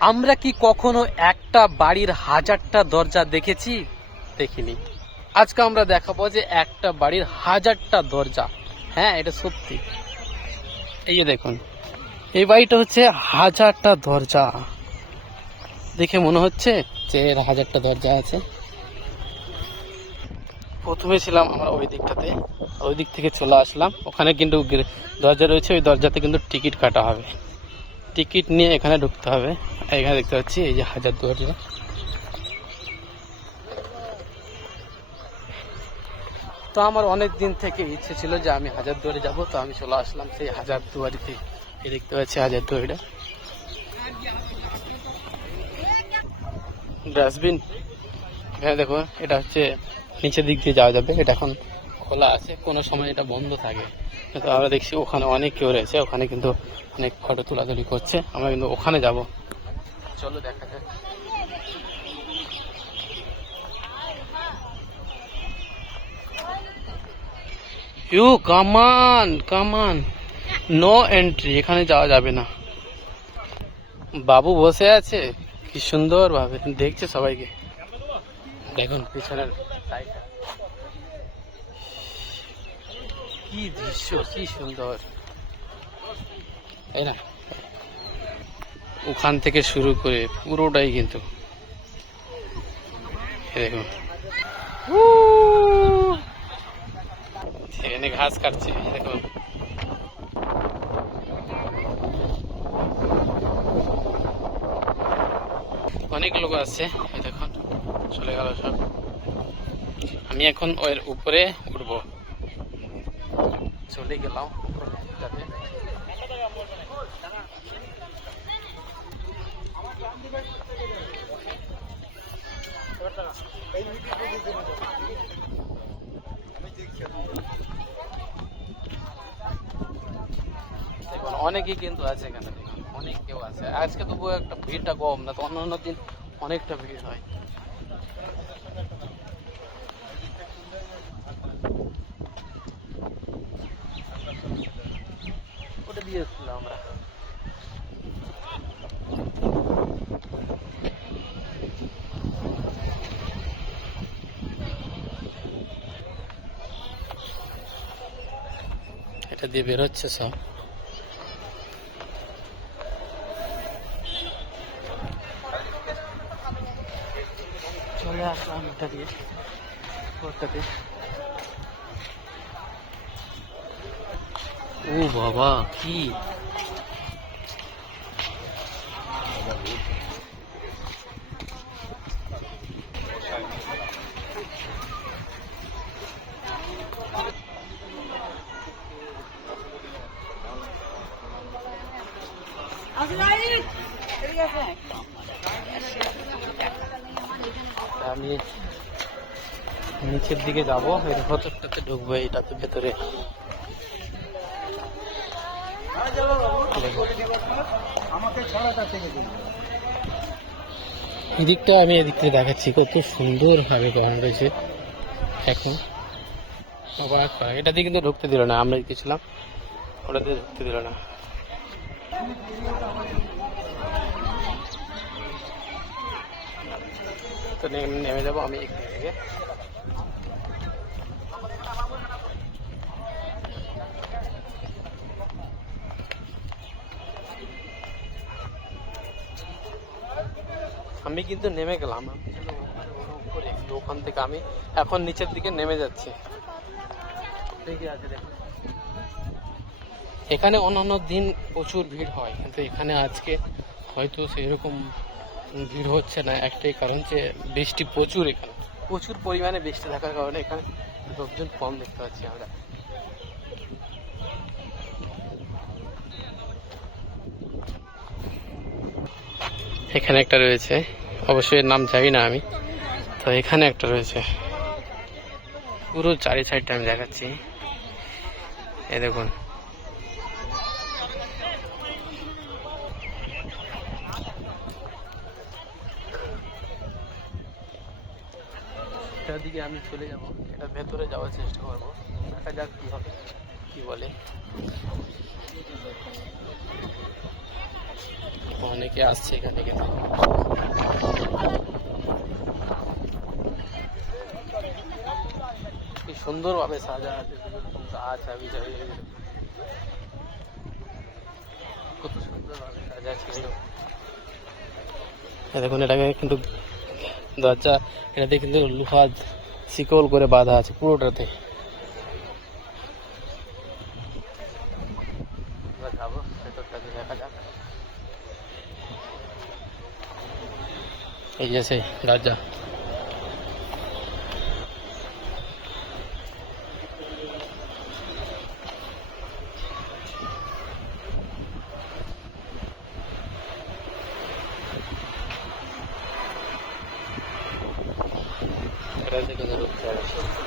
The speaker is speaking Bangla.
আমরা কি কখনো একটা বাড়ির হাজারটা দরজা দেখেছি? দেখিনি। আজকে আমরা দেখাবো যে একটা বাড়ির হাজারটা দরজা। হ্যাঁ, এটা সত্যি। এই যে দেখুন, এই বাড়িটা হচ্ছে হাজারটা দরজা। দেখে মনে হচ্ছে যে এর হাজারটা দরজা আছে। প্রথমে ছিলাম আমরা ওই দিকটাতে, ওই দিক থেকে চলে আসলাম। ওখানে কিন্তু দরজা রয়েছে, ওই দরজাতে কিন্তু টিকিট কাটা হবে। টিকিট নিয়ে এখানে ঢুকতে হবে। এখানে দেখতে পাচ্ছি এই যে হাজার দরজা। তো আমার অনেক দিন থেকে ইচ্ছে ছিল যে আমি হাজারদুয়ারি যাব, তো আমি চলে আসলাম সেই হাজারদুয়ারিতে। এই দেখতে পাচ্ছি হাজারদুয়ারিটা। ডাস্টবিন এখানে দেখো, এটা হচ্ছে নিচের দিক দিয়ে যাওয়া যাবে। এটা এখন খোলা আছে, কোনো সময় এটা বন্ধ থাকে। কিন্তু আমরা দেখছি ওখানে অনেক কেউ রয়েছে, ওখানে কিন্তু অনেক ফটো তোলাতুলি করছে। আমরা কিন্তু ওখানে যাব, চলো দেখা যাক। ইউ কামান কামান, নো এন্ট্রি, এখানে যাওয়া যাবে না। বাবু বসে আছে কি সুন্দর ভাবে দেখছে সবাইকে। দেখুন পিছনের সাইডটা কি দৃশ্য, কি সুন্দর, তাই না? ওখান থেকে শুরু করে পুরোটাই কিন্তু দেখুন এখানে ঘাস কাটছে। দেখুন অনেক লোক আছে। এই দেখুন চলে গেল সব। আমি এখন ওর উপরে উঠবো, চলে গেলাম উপরটাতে। দেখুন অনেকেই কিন্তু আছে এখানে, দেখুন অনেক কেউ আছে। আজকে তবুও একটা ভিড়টা কম, না তো অন্যান্য দিন অনেকটা ভিড় হয়। ওটা দিয়ে এসেছিলাম আমরা। এটা দিয়ে বের হচ্ছে সব। চলে আসলাম এটা দিয়ে, ওটাতে। ও বাবা কি আমি নিচের দিকে যাবো, এর ভেতরটাতে ঢুকবো, এটাতে ভেতরে। এদিকটা আমি এদিক থেকে দেখাচ্ছি, কত সুন্দর ভাবে বানানো রয়েছে। এখন অবাক হয়, এটা দিয়ে কিন্তু ঢুকতে দিল না। আমরা গেছিলাম, ওটা দিয়ে ঢুকতে দিল না। তো নেমে যাবো আমি এখান থেকে। আমি কিন্তু নেমে গেলাম, উপরে, ওখান থেকে আমি এখন নিচের দিকে নেমে যাচ্ছি। এখানে অন্যান্য দিন প্রচুর ভিড় হয়, কিন্তু এখানে আজকে হয়তো সেরকম ভিড় হচ্ছে না। একটাই কারণ যে বৃষ্টি প্রচুর, এখানে প্রচুর পরিমাণে বৃষ্টি থাকার কারণে এখানে লোকজন কম দেখতে পাচ্ছি আমরা। এখানে একটা রয়েছে, অবশ্যই এর নাম জানি না আমি। তো এখানে একটা রয়েছে, পুরো চারি সাইডটা আমি দেখাচ্ছি। এই দেখুন এটার দিকে আমি চলে যাব, এটা ভেতরে যাওয়ার চেষ্টা করবো, দেখা যাক কি হবে, কি বলে। অনেকে আসছে এখানে কিন্তু। কি সুন্দরভাবে সাজা আছে, গাছ হাবি যাবি, কত সুন্দরভাবে সাজা ছিল। দেখুন এটাকে কিন্তু দরজা, এটাতে কিন্তু লোহা শিকল করে বাঁধা আছে পুরোটাতে। যাবো ভেতরটাতে, দেখা যাক। এই যে সেই দরজা, এটা থেকে ঢুকতে হবে।